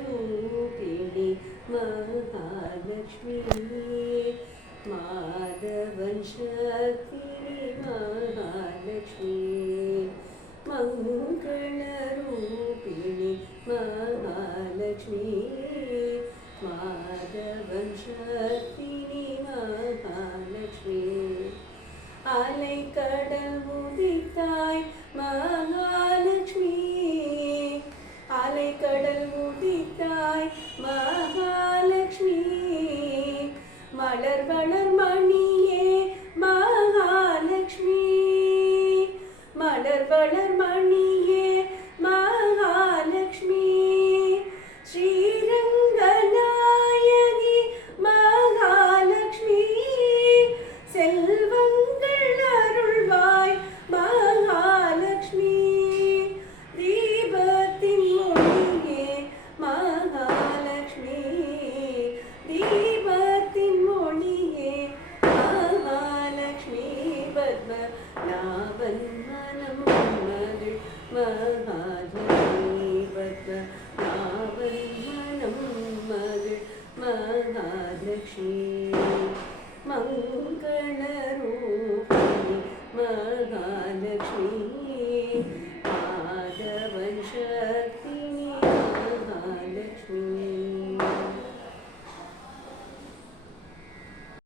मङ्गलरूपिणि महालक्ष्मी माधवन शक्तिनि महालक्ष्मी मङ्गलरूपिणि महालक्ष्मी माधवन शक्तिनि महालक्ष्मी அலைக்கடல் உதித்தாய் மகாலட்சுமி அலைக்கடல் உதித்தாய் மகாலட்சுமி மலர் வளர் மணியே மகாலட்சுமி மலர் வளர் மணியே மகாலட்சுமி ஸ்ரீரங்கநாயகி மகாலட்சுமி செல்வங்கள் அருள்வாய் மகாலட்சுமி தீபத்தின் மொழியே மகாலட்சுமி தீபத்தின் மொழியே மகாலட்சுமி பத்மநாபன் மனம் மகள் மகாலட்சுமி பத்மநாபன் மனம் மகள் மகாலட்சுமி மங்கள